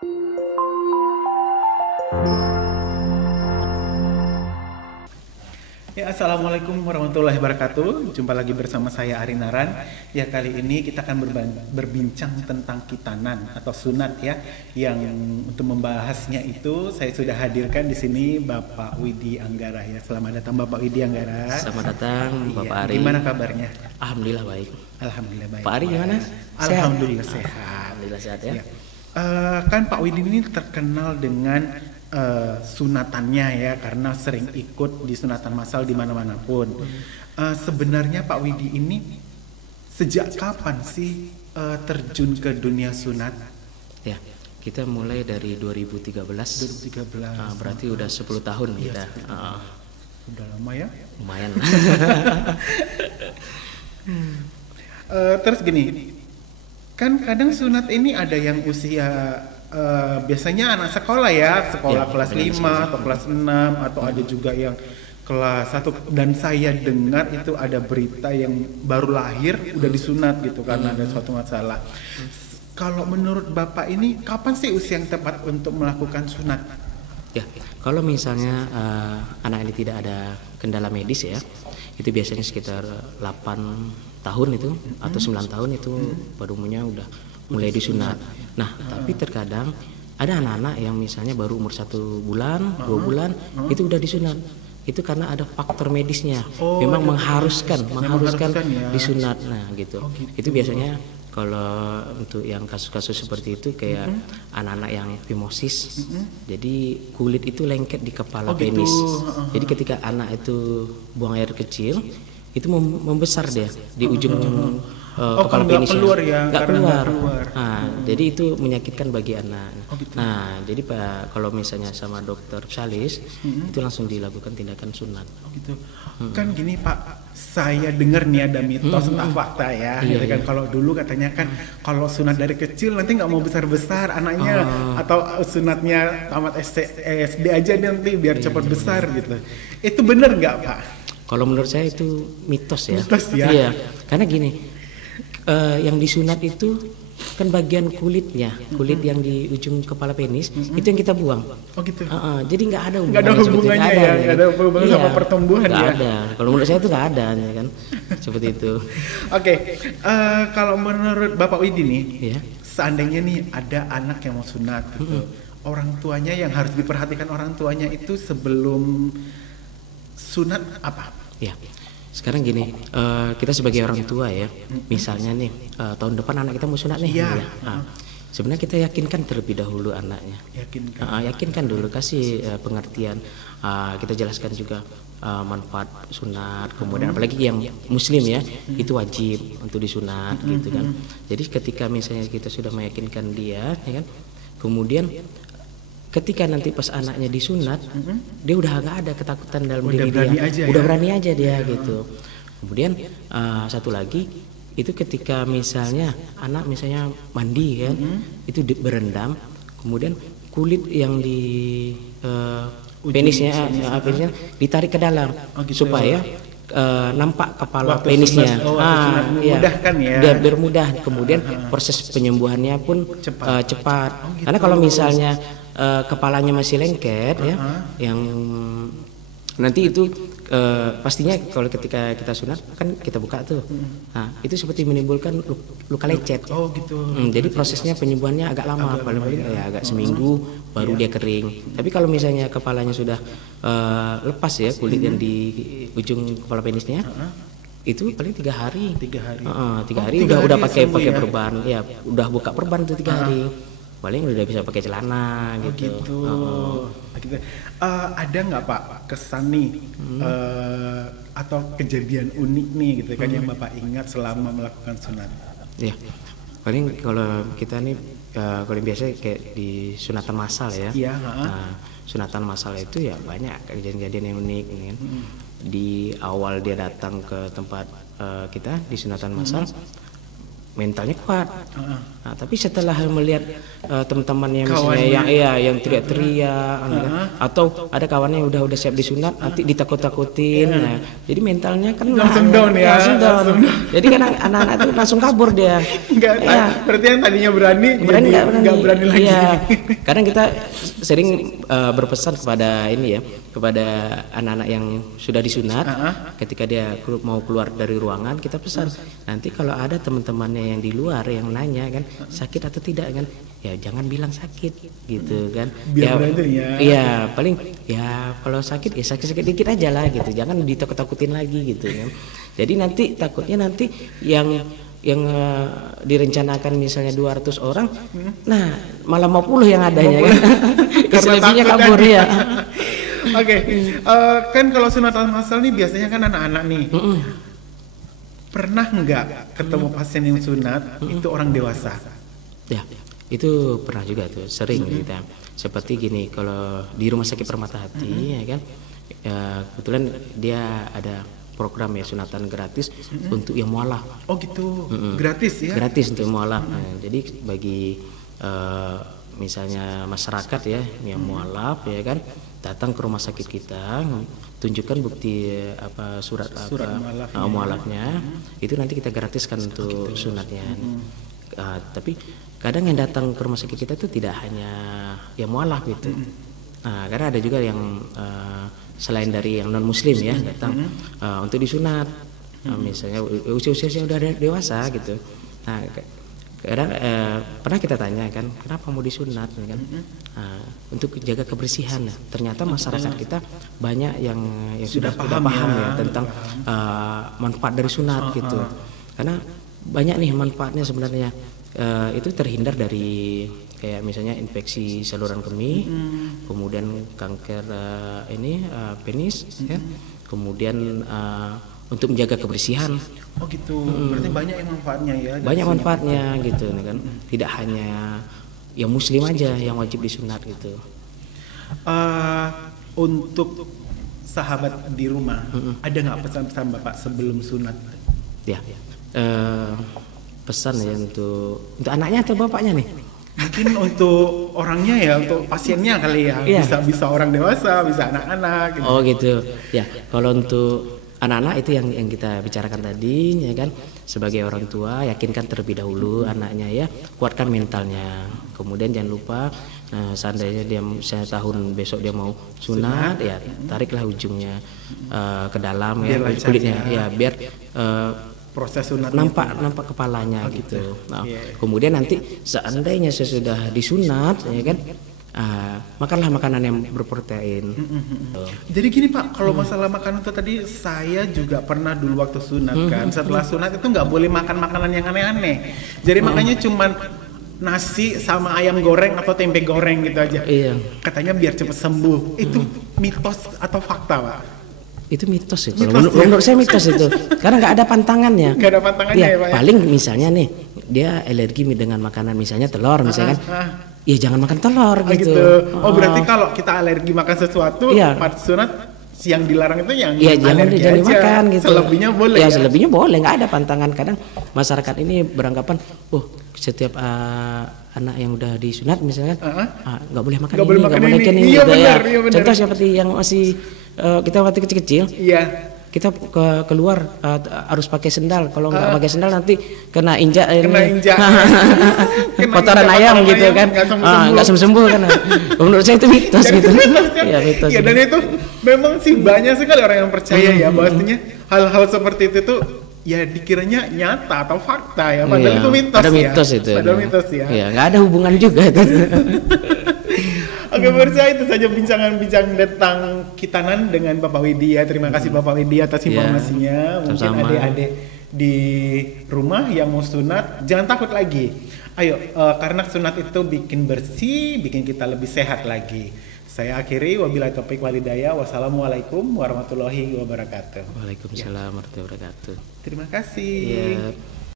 Ya, Assalamualaikum warahmatullahi wabarakatuh. Jumpa lagi bersama saya Ari Naran. Ya, kali ini kita akan berbincang tentang kitanan atau sunat ya. Yang untuk membahasnya itu saya sudah hadirkan di sini Bapak Widi Anggara ya. Selamat datang Bapak Widi Anggara. Selamat datang Bapak Ari. Gimana kabarnya? Alhamdulillah baik. Alhamdulillah baik. Pak Ari gimana? Alhamdulillah sehat. Alhamdulillah sehat ya. Kan Pak Widi ini terkenal dengan sunatannya ya, karena sering ikut di sunatan massal di mana-mana pun. Sebenarnya Pak Widi ini sejak kapan sih terjun ke dunia sunat? Ya, kita mulai dari 2013. 2013. Berarti udah 10 tahun kita. Udah lama ya? Lumayan. Terus gini, kan kadang sunat ini ada yang usia biasanya anak sekolah ya, sekolah kelas 5 atau kelas 6 atau ada juga yang kelas 1, dan saya dengar itu ada berita yang baru lahir udah disunat gitu karena ada suatu masalah. Kalau menurut Bapak ini kapan sih usia yang tepat untuk melakukan sunat? Ya, kalau misalnya anak ini tidak ada kendala medis ya, itu biasanya sekitar 8 tahun itu atau 9 tahun itu pada umumnya udah mulai disunat. Nah, tapi terkadang ada anak-anak yang misalnya baru umur 1 bulan, 2 bulan itu udah disunat. Itu karena ada faktor medisnya. Memang mengharuskan ya. disunat. Nah, gitu. Itu biasanya kalau untuk yang kasus-kasus seperti itu kayak anak-anak yang fimosis. Jadi kulit itu lengket di kepala penis. Jadi ketika anak itu buang air kecil, itu membesar dia di ujung kepala penisnya. Nggak keluar. Nah, jadi itu menyakitkan bagi anak. Gitu. Nah, jadi Pak, kalau misalnya sama dokter spesialis, itu langsung dilakukan tindakan sunat. Gitu. Kan gini Pak, saya dengar nih ada mitos entah fakta ya, gitu kan. Kalau dulu katanya kan kalau sunat dari kecil nanti nggak mau besar-besar anaknya, atau sunatnya tamat SD aja nanti biar cepat besar gitu. Itu benar nggak Pak? Kalau menurut saya itu mitos ya. Mitos ya. Iya, karena gini, yang disunat itu kan bagian kulitnya, kulit yang di ujung kepala penis itu yang kita buang. Oh gitu. Jadi nggak ada hubungannya ya, nggak ada hubungannya sama pertumbuhan nggak ya. ada. Kalau menurut saya itu nggak ada ya kan, seperti itu. Oke, kalau menurut Bapak Widi nih, Iya. seandainya nih ada anak yang mau sunat gitu, orang tuanya yang harus diperhatikan orang tuanya itu sebelum sunat apa? Ya, sekarang gini, kita sebagai orang tua ya, misalnya nih tahun depan anak kita mau sunat nih, sebenarnya kita yakinkan terlebih dahulu anaknya. Yakinkan dulu, kasih pengertian, kita jelaskan juga manfaat sunat, kemudian apalagi yang muslim ya, itu wajib untuk disunat gitu kan. Jadi ketika misalnya kita sudah meyakinkan dia, ya kan, kemudian ketika nanti pas anaknya disunat, dia udah nggak ada ketakutan dalam diri dia, udah berani aja dia gitu. Kemudian satu lagi itu ketika misalnya anak misalnya mandi kan, itu berendam, kemudian kulit yang di penisnya ditarik ke dalam supaya nampak kepala penisnya. Memudahkan ya. Biar mudah. Kemudian proses penyembuhannya pun cepat. Karena kalau misalnya kepalanya masih lengket ya, yang nanti itu pastinya kalau ketika kita sunat kan kita buka tuh, nah itu seperti menimbulkan luka lecet. Gitu. Jadi prosesnya penyembuhannya agak lama, paling ya agak seminggu baru dia kering. Tapi kalau misalnya kepalanya sudah lepas ya kulit yang di ujung kepala penisnya, itu paling 3 hari. 3 hari udah pakai perban, ya udah buka perban tuh 3 hari. Paling udah bisa pakai celana gitu. Gitu. Ada nggak Pak kesan nih atau kejadian unik nih gitu kan yang Bapak ingat selama melakukan sunat? Ya, paling kalau kita nih kalau biasa kayak di sunatan massal ya. Nah, sunatan massal itu ya banyak kejadian-kejadian yang unik ini kan. Di awal dia datang ke tempat kita di sunatan massal, mentalnya kuat. Nah, tapi setelah melihat teman-temannya misalnya yang teriak-teriak, atau ada kawannya yang udah siap disunat, nanti ditakut-takutin, nah, jadi mentalnya kan langsung down ya. Langsung down. Jadi kan anak-anak itu langsung kabur dia. Berarti yang tadinya berani nggak berani lagi. Iya. Kadang kita sering berpesan kepada kepada anak-anak yang sudah disunat, ketika dia mau keluar dari ruangan, kita pesan, nanti kalau ada teman-temannya yang di luar yang nanya kan sakit atau tidak kan, ya jangan bilang sakit gitu kan. Biar Iya, paling ya kalau sakit ya sakit-sakit dikit aja lah gitu, jangan ditakut-takutin lagi gitu kan. Jadi nanti takutnya yang direncanakan misalnya 200 orang, nah malah 50 yang adanya kan. Selebihnya kabur ya. Oke, kan kalau sunat al-masal nih biasanya kan anak-anak nih. Pernah nggak ketemu pasien yang sunat itu orang dewasa? Ya, itu pernah juga tuh, sering kita. Seperti gini, kalau di Rumah Sakit Permata Hati ya kan, ya, kebetulan dia ada program ya sunatan gratis untuk yang mualaf. Oh gitu, gratis ya? Gratis untuk mualaf. Nah, jadi bagi misalnya masyarakat ya yang mualaf ya kan, datang ke rumah sakit kita, tunjukkan bukti surat mualafnya, itu nanti kita gratiskan untuk sunatnya. Tapi kadang yang datang ke rumah sakit kita itu tidak hanya yang mualaf gitu. Nah, karena ada juga yang selain dari yang non muslim ya datang untuk disunat, misalnya usia udah dewasa gitu. Nah, kadang pernah kita tanya kan, kenapa mau disunat kan? Untuk jaga kebersihan. Ternyata masyarakat kita banyak yang sudah paham ya tentang manfaat dari sunat gitu. Karena banyak nih manfaatnya sebenarnya. Itu terhindar dari kayak misalnya infeksi saluran kemih, kemudian kanker penis, ya. Kemudian untuk menjaga kebersihan. Oh gitu. Berarti banyak yang manfaatnya ya. Banyak manfaatnya gitu kan. Tidak hanya yang muslim aja yang wajib disunat gitu. Untuk sahabat di rumah, ada nggak pesan-pesan Bapak sebelum sunat? Ya. Pesan ya untuk anaknya atau bapaknya nih? Mungkin untuk orangnya ya, untuk pasiennya kali ya. Bisa orang dewasa, bisa anak-anak gitu. Oh gitu. Ya, kalau untuk anak-anak itu yang kita bicarakan tadi ya kan, sebagai orang tua yakinkan terlebih dahulu anaknya ya, kuatkan mentalnya. Kemudian jangan lupa seandainya dia tahun besok dia mau sunat ya, tariklah ujungnya ke dalam ya, kulitnya ya, biar proses sunat nampak kepalanya gitu. Nah, kemudian nanti seandainya sesudah disunat ya kan, makanlah makanan yang berprotein. Jadi gini Pak, kalau masalah makanan itu tadi saya juga pernah dulu waktu sunat kan. Setelah sunat itu nggak boleh makan makanan yang aneh-aneh. Jadi makanya cuman nasi sama ayam goreng atau tempe goreng gitu aja. Katanya biar cepat sembuh. Itu mitos atau fakta Pak? Itu mitos ya. Menurut saya mitos itu. Karena nggak ada pantangannya. Nggak ada pantangannya ya Pak. Paling misalnya nih dia alergi dengan makanan misalnya telur misalnya kan. Ya jangan makan telur gitu. Oh berarti kalau kita alergi makan sesuatu, pas sunat yang dilarang itu yang jangan dimakan gitu. Selebihnya boleh. Ya selebihnya boleh, nggak ada pantangan. Kadang masyarakat ini beranggapan, setiap anak yang udah disunat misalnya nggak boleh makan ini, nggak boleh makan ini. Iya gitu benar, ya. Iya benar. Contoh seperti yang masih kita waktu kecil-kecil. Iya. Kita keluar harus pakai sendal. Kalau nggak pakai sendal nanti kena injak. Kotoran ayam gitu kan. Nggak sembuh kan. Menurut saya itu mitos gitu. Iya mitos. Ya, dan itu memang sih banyak sekali orang yang percaya ya bahwasanya hal-hal seperti itu tuh ya dikiranya nyata atau fakta ya. Padahal itu mitos ya. Mitos itu. Padahal mitos ya. Iya, nggak ada hubungan juga itu. Oke, pemirsa, itu saja bincangan-bincang tentang Khitanan dengan Bapak Widya. Terima kasih Bapak Widya atas informasinya. Mungkin adik-adik di rumah yang mau sunat jangan takut lagi. Ayo, karena sunat itu bikin bersih, bikin kita lebih sehat lagi. Saya akhiri, wabillahi taufiq walhidayah. Wassalamualaikum warahmatullahi wabarakatuh. Waalaikumsalam warahmatullahi wabarakatuh. Terima kasih. Ya.